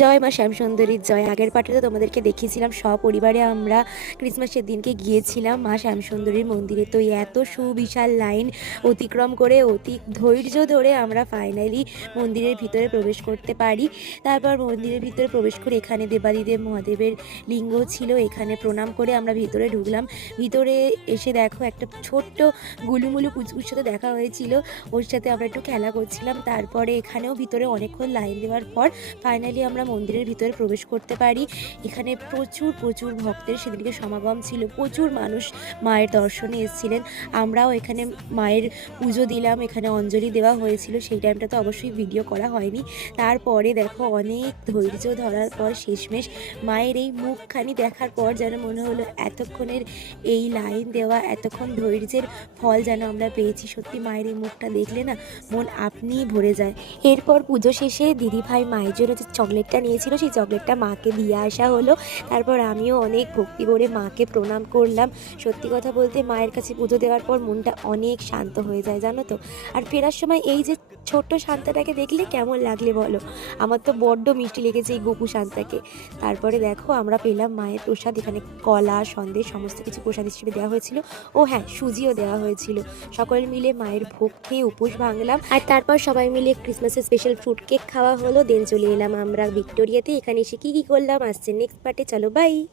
জয় মা শ্যামসুন্দরীর জয়। আগের পাঠে তো তোমাদেরকে দেখিয়েছিলাম সপরিবারে আমরা ক্রিসমাসের দিনকে গিয়েছিলাম মা শ্যামসুন্দরীর মন্দিরে। তো এত সুবিশাল লাইন অতিক্রম করে, অতি ধৈর্য ধরে আমরা ফাইনালি মন্দিরের ভিতরে প্রবেশ করতে পারি। তারপর মন্দিরের ভিতরে প্রবেশ করে এখানে দেবাদিদেব মহাদেবের লিঙ্গ ছিল, এখানে প্রণাম করে আমরা ভিতরে ঢুকলাম। ভিতরে এসে দেখো একটা ছোট্ট গুলুমুলু কুচকুর সাথে দেখা হয়েছিল, ওর সাথে আমরা একটু খেলা করছিলাম। তারপরে এখানেও ভিতরে অনেকক্ষণ লাইন দেওয়ার পর ফাইনালি আমরা মন্দিরের ভিতরে প্রবেশ করতে পারি। এখানে প্রচুর প্রচুর ভক্তের সেদিনকে সমাগম ছিল। প্রচুর মানুষ মায়ের দর্শনে এসেছিলেন। আমরাও এখানে মায়ের পুজো দিলাম, এখানে অঞ্জলি দেওয়া হয়েছিল। সেই টাইমটা তো অবশ্যই ভিডিও করা হয়নি। তারপরে দেখো অনেক ধৈর্য ধরার পর শেষমেশ মায়ের এই মুখখানি দেখার পর যেন মনে হলো এতক্ষণের এই লাইন দেওয়া, এতক্ষণ ধৈর্যের ফল যেন আমরা পেয়েছি। সত্যি মায়ের এই মুখটা দেখলে না মন আপনিই ভরে যায়। এরপর পুজো শেষে দিদিভাই মায়ের জন্য যে চকলেটটা নিয়েছিল, সেই চকলেটটা মাকে দিয়ে আসা হলো। তারপর আমিও অনেক ভক্তি করে মাকে প্রণাম করলাম। সত্যি কথা বলতে মায়ের কাছে পুজো দেওয়ার পর মনটা অনেক শান্ত হয়ে যায়, জানো তো। আর ফেরার সময় এই যে ছোট্ট শান্তাটাকে দেখলে কেমন লাগলে বলো? আমার তো বড্ড মিষ্টি লেগেছে এই গোপু শান্তাকে। তারপরে দেখো, আমরা পেলাম মায়ের প্রসাদ, এখানে কলা, সন্দেশ, সমস্ত কিছু প্রসাদ হিসেবে দেওয়া হয়েছিল। ও হ্যাঁ সুজিও দেওয়া হয়েছিল। সকলে মিলে মায়ের ভোগ খেয়ে উপোস ভাঙলাম। আর তারপর সবাই মিলে ক্রিসমাসের স্পেশাল ফ্রুট কেক খাওয়া হলো। দেন চলে এলাম আমরা ভিক্টোরিয়াতে এখানে এসে কী কী করলাম? আসছে নেক্সট পার্টে চলো বাই